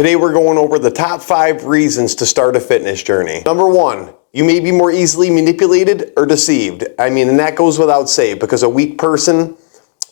Today we're going over the top 5 reasons to start a fitness journey. Number 1, you may be more easily manipulated or deceived. And that goes without saying, because a weak person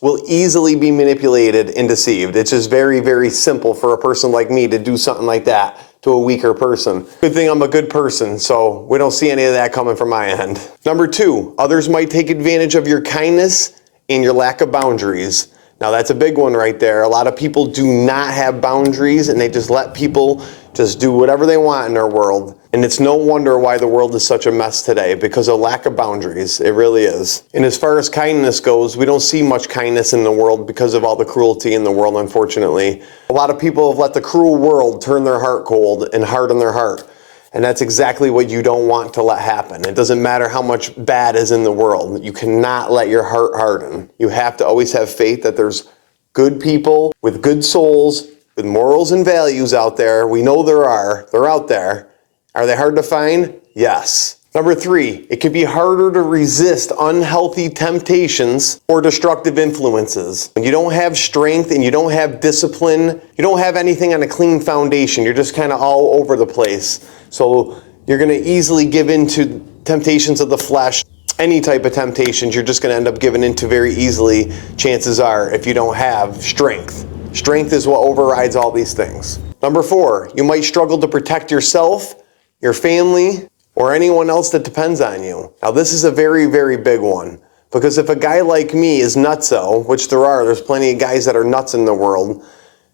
will easily be manipulated and deceived. It's just very, very simple for a person like me to do something like that to a weaker person. Good thing I'm a good person, so we don't see any of that coming from my end. Number 2, others might take advantage of your kindness and your lack of boundaries. Now that's a big one right there. A lot of people do not have boundaries and they just let people just do whatever they want in their world. And it's no wonder why the world is such a mess today, because of lack of boundaries. It really is. And as far as kindness goes, we don't see much kindness in the world because of all the cruelty in the world, unfortunately. A lot of people have let the cruel world turn their heart cold and harden their heart. And that's exactly what you don't want to let happen. It doesn't matter how much bad is in the world. You cannot let your heart harden. You have to always have faith that there's good people with good souls, with morals and values out there. We know there are. They're out there. Are they hard to find? Yes. Number 3, it can be harder to resist unhealthy temptations or destructive influences. When you don't have strength and you don't have discipline, you don't have anything on a clean foundation, you're just kind of all over the place. So you're going to easily give in to temptations of the flesh. Any type of temptations, you're just going to end up giving into very easily, chances are, if you don't have strength. Strength is what overrides all these things. Number 4, you might struggle to protect yourself, your family, or anyone else that depends on you. Now this is a very, very big one, because if a guy like me is nutso, which there's plenty of guys that are nuts in the world,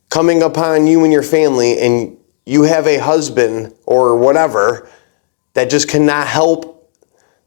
coming upon you and your family, and you have a husband or whatever that just cannot help,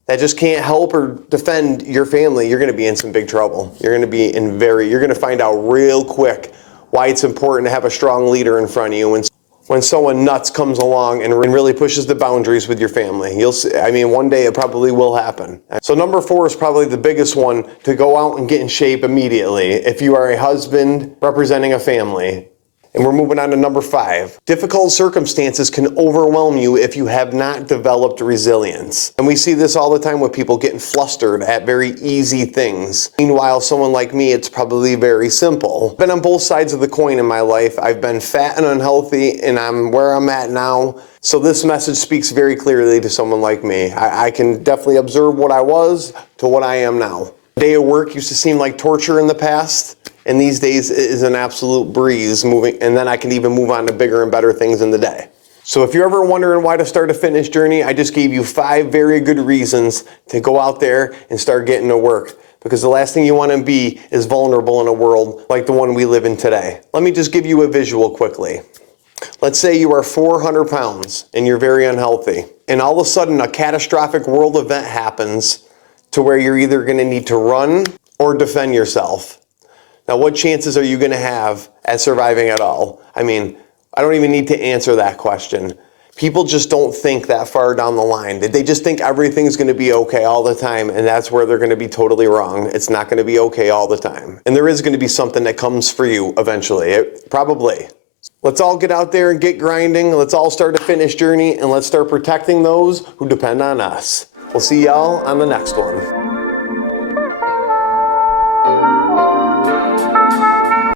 that just can't help or defend your family, you're gonna be in some big trouble. You're gonna find out real quick why it's important to have a strong leader in front of you when someone nuts comes along and really pushes the boundaries with your family. You'll see, one day it probably will happen. So number 4 is probably the biggest one, to go out and get in shape immediately if you are a husband representing a family. And we're moving on to number 5. Difficult circumstances can overwhelm you if you have not developed resilience. And we see this all the time with people getting flustered at very easy things. Meanwhile, someone like me, it's probably very simple. I've been on both sides of the coin in my life. I've been fat and unhealthy, and I'm where I'm at now. So this message speaks very clearly to someone like me. I can definitely observe what I was to what I am now. A day of work used to seem like torture in the past. And these days it is an absolute breeze moving, and then I can even move on to bigger and better things in the day. So if you're ever wondering why to start a fitness journey, I just gave you 5 very good reasons to go out there and start getting to work. Because the last thing you want to be is vulnerable in a world like the one we live in today. Let me just give you a visual quickly. Let's say you are 400 pounds and you're very unhealthy. And all of a sudden a catastrophic world event happens to where you're either going to need to run or defend yourself. Now, what chances are you going to have at surviving at all? I don't even need to answer that question. People just don't think that far down the line. They just think everything's going to be okay all the time, and that's where they're going to be totally wrong. It's not going to be okay all the time. And there is going to be something that comes for you eventually, probably. Let's all get out there and get grinding. Let's all start a fitness journey, and let's start protecting those who depend on us. We'll see y'all on the next one.